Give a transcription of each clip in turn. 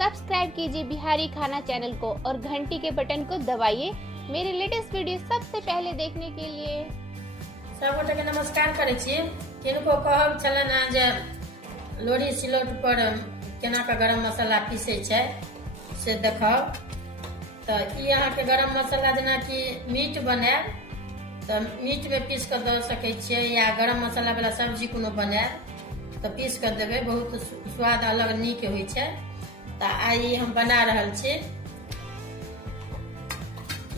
Subscribe कीजिए बिहारी खाना channel को और घंटी के बटन को दबाइए मेरे लेटेस्ट वीडियो सबसे पहले देखने के लिए। सबगोटे के नमस्कार करे छी। किनको कहब छलन जे लोढ़ी सिलौट पर केना के गरम मसाला पीसे छै से देखब। तो ई अहाँ के गरम मसाला जेना कि मीट बनाएब तो मीट में पीस के दे सकै छियै, या गरम मसाला वाला सब्जी कोनो बनाएब तो पीस के देबै, बहुत स्वाद अलग नीक होइ छै। तो आई हम बना रहल छी।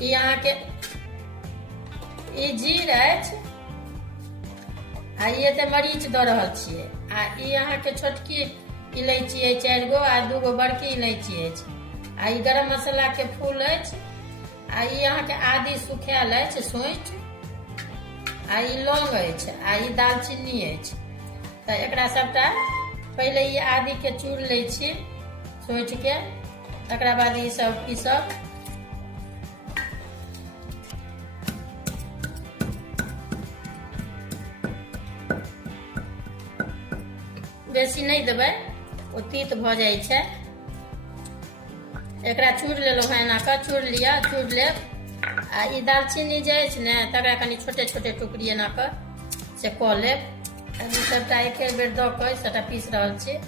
ई अहाँ के ई जीर अछि आ ये मरीच दऽ रहल छियै। आ ई अहाँ के छोटकी इलायची है 4 गो आ 2 गो बड़की इलायची अछि। आ ई गरम मसाला के फूल अछि। आ ई अहाँ के आदी सुखायल अछि सोंठ। आ ई लौंग अछि आ ई दालचीनी अछि। तो एकरा सबटा पहले ई आदी के चूर लै छी सोंठ के, तकरा बाद ई सब पीसब। बेसी नहीं देबै, ओ तीत भ जाय छै। एकरा चूर लेलहुँ है, एना के चूर लिया, चूर लेब। आ ई दालचीनी जे अछि ने तकरा कनी छोटे छोटे टुकड़ी एना के से कऽ लेब। सबटा एके बेर दऽ के सबटा पीस रहल छी।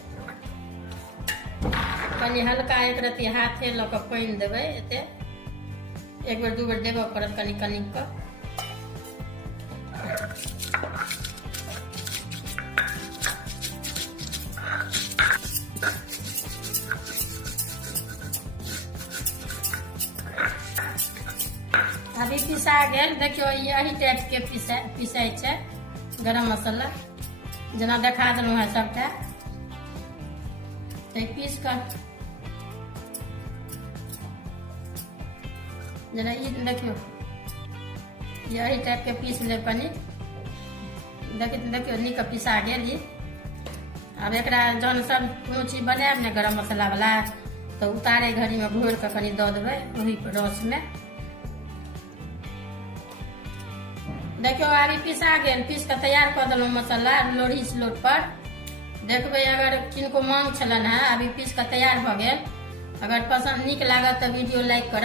कनी हल्का एक रत्ती हाथे लऽ के पानि देबै, एते एक बेर 2 बेर देबऽ पड़त कनी कनी के। अभी पिसा गेल, देखियो यही टाइप के पिसाई छै गरम मसाला, जेना देखा देलहुँ है सबटा। तो पीस कर जेना ई देखियो यही टाइप के पीस ले कनी। देखियो नीक पिसा गेल ई। अब एकरा जहन सब कोनो चीज बनाएब ने गरम मसाला वाला तो उतारे घड़ी में घोर के कनी दऽ देबै ओही रस में। देखियो अभी पिसा गेल, पीस के तैयार कर देलहुँ मसाला लोढ़ी सिलौट पर। देखबै अगर किनको मांग छलन है, अभी पीस के तैयार भ गेल। अगर पसंद नीक लागत तो वीडियो लाइक करब।